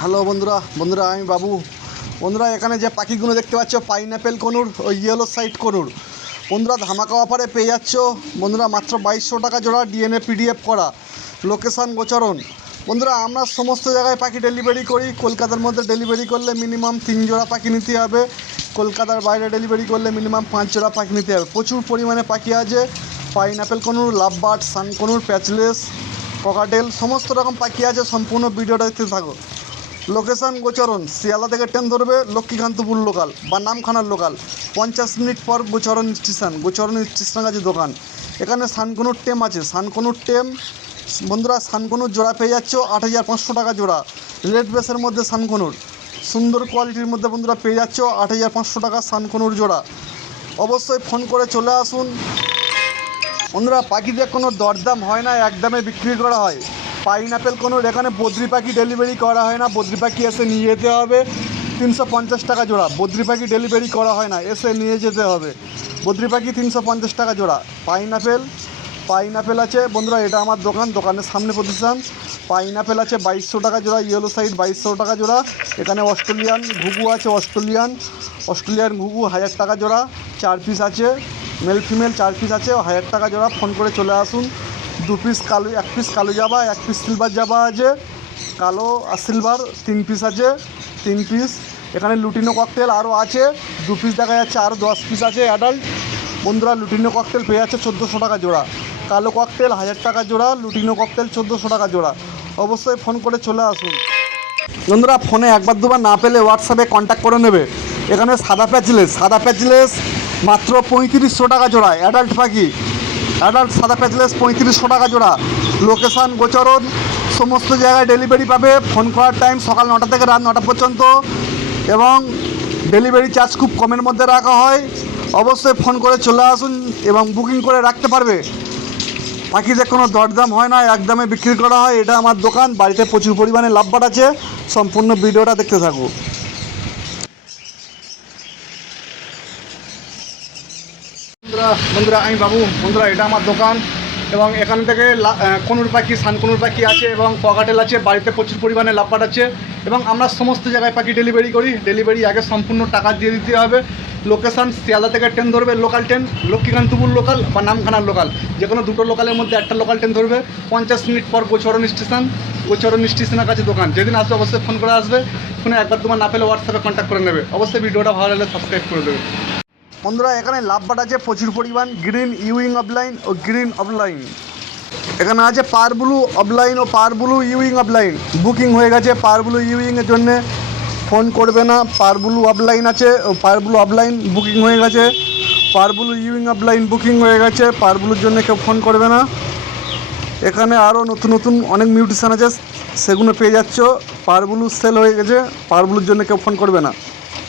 Hello বন্ধুরা বন্ধুরা আমি বাবু। বন্ধুরা এখানে যে পাখিগুলো দেখতে পাচ্ছ পাইনঅ্যাপেল কনুর ও ইয়েলো সাইড কনুর বন্ধুরা ধামাকা অফারে পেয়ে যাচ্ছ বন্ধুরা মাত্র 2200 টাকা জোড়া ডিএনএ পিডিএফ করা। লোকেশান গোচরণ। বন্ধুরা আমরা সমস্ত জায়গায় পাখি ডেলিভারি করি। কলকাতার মধ্যে ডেলিভারি করলে মিনিমাম 3 জোড়া পাখি নিতে হবে, কলকাতার বাইরে ডেলিভারি করলে মিনিমাম 5 জোড়া পাখি নিতে হবে। প্রচুর পরিমাণে পাখি আছে, পাইনঅ্যাপেল কনুর, লাভবার্ড, সান কনুর, প্যাচলেস, ককাটেল সমস্ত রকম পাখি আছে। সম্পূর্ণ ভিডিওটা দেখতে থাকো। লোকেশান গোচরণ, শিয়ালদা থেকে ট্রেন ধরবে লক্ষ্মীকান্তপুর লোকাল বা নামখানার লোকাল, 50 মিনিট পর গোচরণ স্টেশন। গোচরণ স্টেশনের কাছে দোকান। এখানে সানকনুর টেম আছে, সানকনুর টেম বন্ধুরা সানকনুর জোড়া পেয়ে যাচ্ছ 8500 টাকা জোড়া। রেড বেসের মধ্যে সানকনুর সুন্দর কোয়ালিটির মধ্যে বন্ধুরা পেয়ে যাচ্ছ 8500 টাকা সানকনুর জোড়া। অবশ্যই ফোন করে চলে আসুন বন্ধুরা। পাখিদের কোনো দরদাম হয় না, একদমে বিক্রি করা হয়। পাইনঅ্যাপেল কনুর এখানে বদ্রি পাখি ডেলিভারি করা হয় না, বদ্রি পাখি এসে নিয়ে যেতে হবে। 350 টাকা জোড়া। বদ্রি পাখি ডেলিভারি করা হয় না, এসে নিয়ে যেতে হবে। বদ্রি পাখি 350 টাকা জোড়া। পাইনঅ্যাপেল আছে বন্ধুরা, এটা আমার দোকানের সামনে প্রতিষ্ঠান। পাইনঅ্যাপেল আছে 2200 টাকা জোড়া, ইয়েলো সাইড 2200 টাকা জোড়া। এখানে অস্ট্রেলিয়ান ঘুঘু আছে, অস্ট্রেলিয়ান ঘুঘু 1000 টাকা জোড়া। 4 পিস আছে, মেল ফিমেল 4 পিস আছে, 1000 টাকা জোড়া। ফোন করে চলে আসুন। 2 পিস কালো, 1 পিস কালো জাবা, 1 পিস সিলভার জাবা আছে। কালো আর সিলভার 3 পিস আছে, 3 পিস। এখানে লুটিনো ককটেল আরও আছে, 2 পিস দেখা যাচ্ছে, আরও 10 পিস আছে অ্যাডাল্ট। বন্ধুরা লুটিনো ককটেল পেয়ে যাচ্ছে 1400 টাকা জোড়া। কালো ককটেল 1000 টাকা জোড়া, লুটিনো ককটেল 1400 টাকা জোড়া। অবশ্যই ফোন করে চলে আসুন বন্ধুরা। ফোনে একবার দুবার না পেলে হোয়াটসঅ্যাপে কন্ট্যাক্ট করে নেবে। এখানে সাদা প্যাচলেস মাত্র 3500 টাকা জোড়া। অ্যাডাল্ট পাখি, অ্যাডাল্ট সাদা প্যাচলেস 3500 টাকা জোড়া। লোকেশান গোচরণ, সমস্ত জায়গায় ডেলিভারি পাবে। ফোন করার টাইম সকাল 9টা থেকে রাত 9টা পর্যন্ত এবং ডেলিভারি চার্জ খুব কমের মধ্যে রাখা হয়। অবশ্যই ফোন করে চলে আসুন এবং বুকিং করে রাখতে পারবে। পাখিদের কোনো দরদাম হয় না, একদমে বিক্রি করা হয়। এটা আমার দোকান, বাড়িতে প্রচুর পরিমাণে লাভবার্ড আছে। সম্পূর্ণ ভিডিওটা দেখতে থাকো বন্ধুরা আমি বাবু। বন্ধুরা এটা আমার দোকান এবং এখান থেকে কনুর পাখি, সানকনুর পাখি আছে এবং পকাটেল আছে। বাড়িতে প্রচুর পরিমাণে লাভবার্ড আছে এবং আমরা সমস্ত জায়গায় পাখি ডেলিভারি করি। ডেলিভারি আগে সম্পূর্ণ টাকা দিয়ে দিতে হবে। লোকেশান শিয়ালদা থেকে ট্রেন ধরবে লোকাল ট্রেন, লক্ষ্মীকান্তপুর লোকাল বা নামখানার লোকাল, যে কোনো দুটো লোকালের মধ্যে একটা লোকাল ট্রেন ধরবে। 50 মিনিট পর গোচরণ স্টেশনের কাছে দোকান। যেদিন আসবে অবশ্যই ফোন করে আসবে। ফোনে একবার তোমার না পেলে হোয়াটসঅ্যাপে কন্ট্যাক্ট করে নেবে। অবশ্যই ভিডিওটা ভালো লাগলে সাবস্ক্রাইব করে দেবে বন্ধুরা। এখানে লাভবার্ড আছে প্রচুর পরিমাণ, গ্রিন ইউইং অফলাইন ও গ্রিন অফলাইন। এখানে আছে পার ব্লু অফলাইন ও পার ব্লু ইউইং অফলাইন। বুকিং হয়ে গেছে পার ব্লু ইউইংয়ের জন্যে, ফোন করবে না। পার ব্লু অফলাইন আছে ও পার ব্লু অফলাইন বুকিং হয়ে গেছে। পার ব্লু ইউইং অফলাইন বুকিং হয়ে গেছে, পার ব্লুর জন্য কেউ ফোন করবে না। এখানে আরও নতুন অনেক মিউটেশন আছে, সেগুলো পেয়ে যাচ্ছ। পার ব্লু সেল হয়ে গেছে, পার ব্লুর জন্য কেউ ফোন করবে না।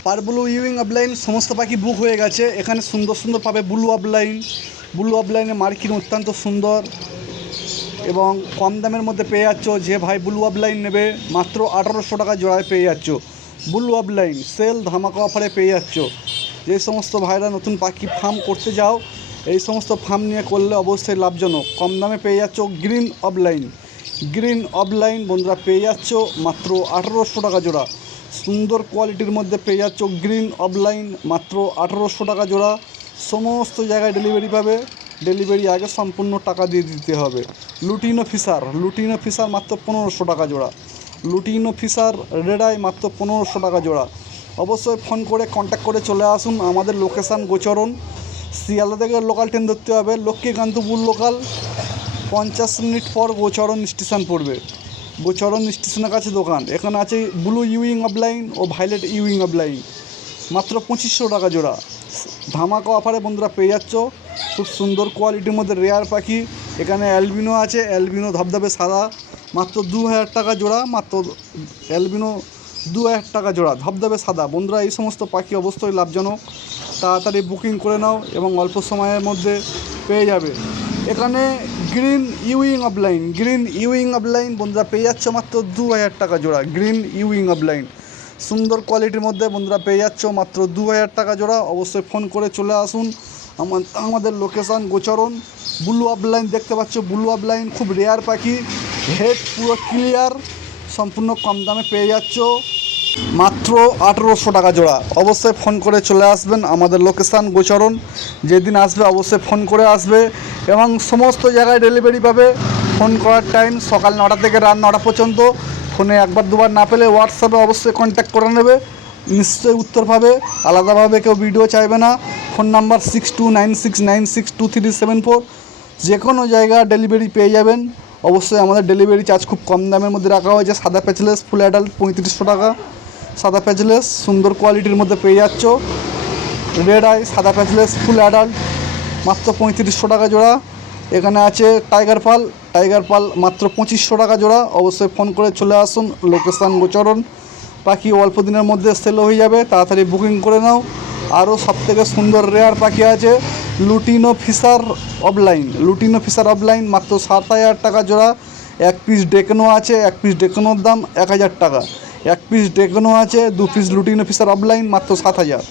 পার ব্লু ইউইং অফলাইন সমস্ত পাখি বুক হয়ে গেছে। এখানে সুন্দর পাবে ব্লু অফলাইনে মার্কিং অত্যন্ত সুন্দর এবং কম দামের মধ্যে পেয়ে যাচ্ছ। যে ভাই ব্লু অফলাইন নেবে মাত্র 1800 টাকা জোড়ায় পেয়ে যাচ্ছ। ব্লু অফলাইন সেল ধামাকা অফারে পেয়ে যাচ্ছ। যে সমস্ত ভাইরা নতুন পাখি ফার্ম করতে যাও, এই সমস্ত ফার্ম নিয়ে করলে অবশ্যই লাভজনক। কম দামে পেয়ে যাচ্ছ গ্রিন অফলাইন বন্ধুরা পেয়ে যাচ্ছ মাত্র 1800 টাকা জোড়া। সুন্দর কোয়ালিটির মধ্যে পেয়ে যাচ্ছ গ্রিন অফলাইন মাত্র 1800 টাকা জোড়া। সমস্ত জায়গায় ডেলিভারি পাবে। ডেলিভারি আগে সম্পূর্ণ টাকা দিয়ে দিতে হবে। লুটিনো ফিশার মাত্র 1500 টাকা জোড়া। লুটিনো ফিশার রেড আই মাত্র 1500 টাকা জোড়া। অবশ্যই ফোন করে কন্ট্যাক্ট করে চলে আসুন। আমাদের লোকেশান গোচরণ, শিয়ালদা থেকে লোকাল ট্রেন ধরতে হবে, লক্ষ্মীকান্তপুর লোকাল। 50 মিনিট পর গোচরণ স্টেশন পড়বে। গোচরণ স্টেশনের কাছে দোকান। এখানে আছে ব্লু ইউইং অফলাইন ও ভায়োলেট ইউইং অফলাইন মাত্র 2500 টাকা জোড়া। ধামাকা অফারে বন্ধুরা পেয়ে যাচ্ছ। খুব সুন্দর কোয়ালিটির মধ্যে রেয়ার পাখি। এখানে অ্যালবিনো আছে, অ্যালবিনো ধবধবে সাদা মাত্র 2000 টাকা জোড়া। মাত্র অ্যালবিনো 2000 টাকা জোড়া, ধবধবে সাদা। বন্ধুরা এই সমস্ত পাখি অবশ্যই লাভজনক, তাড়াতাড়ি বুকিং করে নাও এবং অল্প সময়ের মধ্যে পেয়ে যাবে। এখানে গ্রিন ইউইং অফলাইন বন্ধুরা পেয়ে যাচ্ছ মাত্র 2000 টাকা জোড়া। গ্রিন ইউইং অফলাইন সুন্দর কোয়ালিটির মধ্যে বন্ধুরা পেয়ে যাচ্ছ মাত্র 2000 টাকা জোড়া। অবশ্যই ফোন করে চলে আসুন। আমাদের লোকেশান গোচরণ। ব্লু অফলাইন দেখতে পাচ্ছ, ব্লু অফলাইন খুব রেয়ার পাখি, হেড পুরো ক্লিয়ার, সম্পূর্ণ কম দামে পেয়ে যাচ্ছ মাত্র 1800 টাকা জোড়া। অবশ্যই ফোন করে চলে আসবেন, আমাদের লোকেশান গোচরণ। যেদিন আসবে অবশ্যই ফোন করে আসবে এবং সমস্ত জায়গায় ডেলিভারি পাবে। ফোন করার টাইম সকাল 9টা থেকে রাত 9টা পর্যন্ত। ফোনে একবার দুবার না পেলে হোয়াটসঅ্যাপে অবশ্যই কন্ট্যাক্ট করে নেবে, নিশ্চয়ই উত্তর পাবে। আলাদাভাবে কেউ ভিডিও চাইবে না। Phone number 6296962374। যে কোনো জায়গা ডেলিভারি পেয়ে যাবেন। অবশ্যই আমাদের ডেলিভারি চার্জ খুব কম দামের মধ্যে রাখা হয়েছে। সাদা প্যাচলেস ফুল অ্যাডাল্ট 3500 টাকা। সাদা প্যাচলেস সুন্দর কোয়ালিটির মধ্যে পেয়ে যাচ্ছ। রেড আই সাদা প্যাচলেস ফুল অ্যাডাল্ট মাত্র 3500 টাকা জোড়া। এখানে আছে টাইগার পাল মাত্র 2500 টাকা জোড়া। অবশ্যই ফোন করে চলে আসুন, লোকেশান গোচরণ। পাখি অল্প দিনের মধ্যে সেল হয়ে যাবে, তাড়াতাড়ি বুকিং করে নাও। আরও সবথেকে সুন্দর রেয়ার পাখি আছে লুটিনো ফিশার অফলাইন মাত্র 7000 টাকা জোড়া। এক পিস ডেকনো আছে, এক পিস ডেকনোর দাম 1000 টাকা। এক পিস ডেকনো আছে, 2 পিস লুটিনো ফিশার অফলাইন মাত্র 7000।